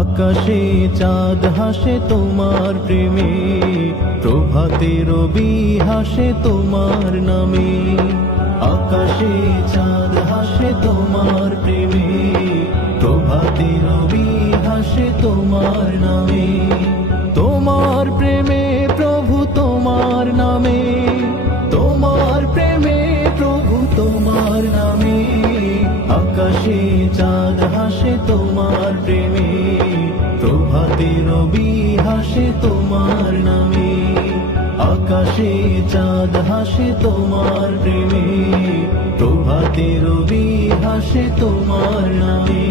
আকাশে চাঁদ হাসে তোমার প্রেমে, প্রভাতে রবি হাসে তোমার নামে। আকাশে চাঁদ হাসে তোমার প্রেমে, প্রভাতে রবি হাসে তোমার নামে। তোমার প্রেমে প্রভু তোমার নামে, তোমার প্রেমে প্রভু তোমার নামে। আকাশে চাঁদ হাসে তোমার প্রেমে, প্রভাতে রবি হাসে তোমার নামে। আকাশে চাঁদ হাসে তোমার প্রেমে, প্রভাতে রবি হাসে তোমার নামে।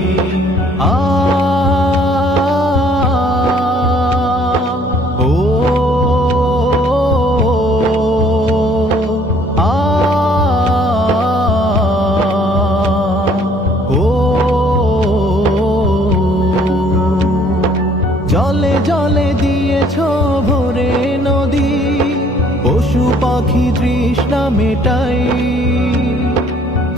জলে জলে দিয়েছ ভরে নদী, পশু পাখি তৃষ্ণা মেটাই।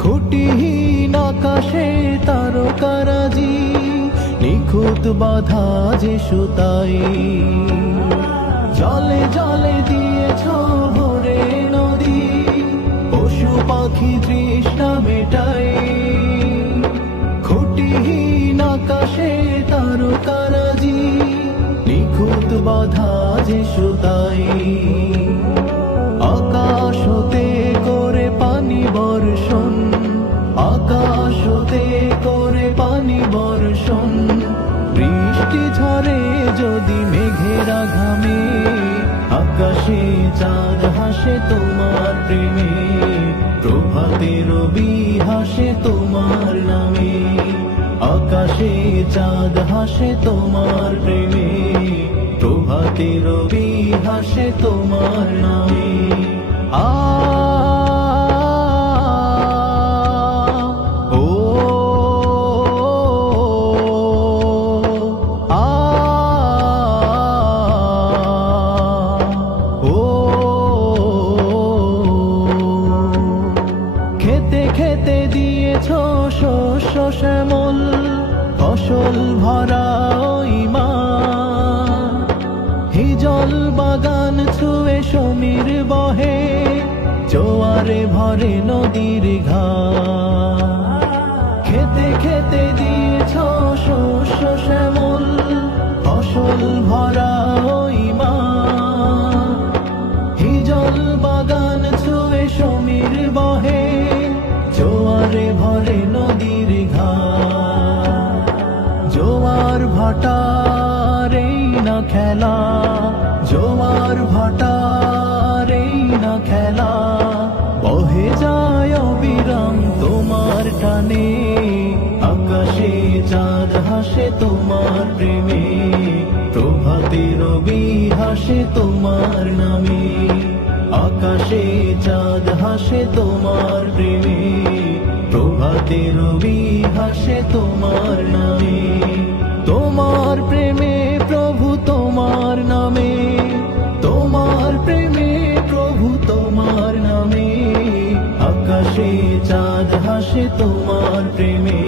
খুঁটিহীন আকাশে তারকারাজি, নিখুঁত বাধা যে সুতাই। জলে জলে দিয়েছ ভরে নদী, পশু পাখি তৃষ্ণা মেটাই। খুঁটিহীন আকাশে তারকারাজি, নিখুঁত বাধা যে সুতাই। আকাশ হতে করে পানি বর্ষণ, আকাশ হতে করে পানি বর্ষণ। বৃষ্টি ঝরে যদি মেঘেরা ঘামে, আকাশে চাঁদ হাসে তোমার প্রেমে, প্রভাতে রবি হাসে তোমার নামে। আকাশে চাঁদ হাসে তোমার প্রেমে, প্রভাতে রবি হাসে তোমার নামে। খেতে খেতে দিয়েছ শস্য শ্যামল, ফসল ভরা ইমান। হিজল বাগান ছুঁয়ে সমীর বহে, জোয়ারে ভরে নদীর ঘাট। খেতে খেতে দিয়েছ শস্য শ্যামল, ফসল ভরা ইমান। হিজল বাগান ছুঁয়ে সমীর বহে, জোয়ারে ভরে নদীর ঘাট। জোয়ার ভাটার এই না খেলা, জোয়ার ভাটার এই না খেলা। বহে যায় অবিরাম তোমার টানে, আকাশে চাঁদ হাসে তোমার প্রেমে, প্রভাতে রবি হাসে তোমার নামে। আকাশে চাঁদ হাসে তোমার প্রেমে, প্রভাতে রবি হাসে তোমার নামে। তোমার প্রেমে প্রভু তোমার নামে, তোমার প্রেমে প্রভু তোমার নামে। আকাশে চাঁদ হাসে তোমার প্রেমে,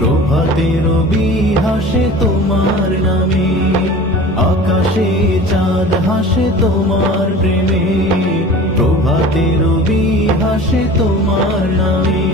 প্রভাতে রবি হাসে তোমার নামে। আকাশে চাঁদ হাসে তোমার প্রেমে, প্রভাতে রবি হাসে তোমার নামে।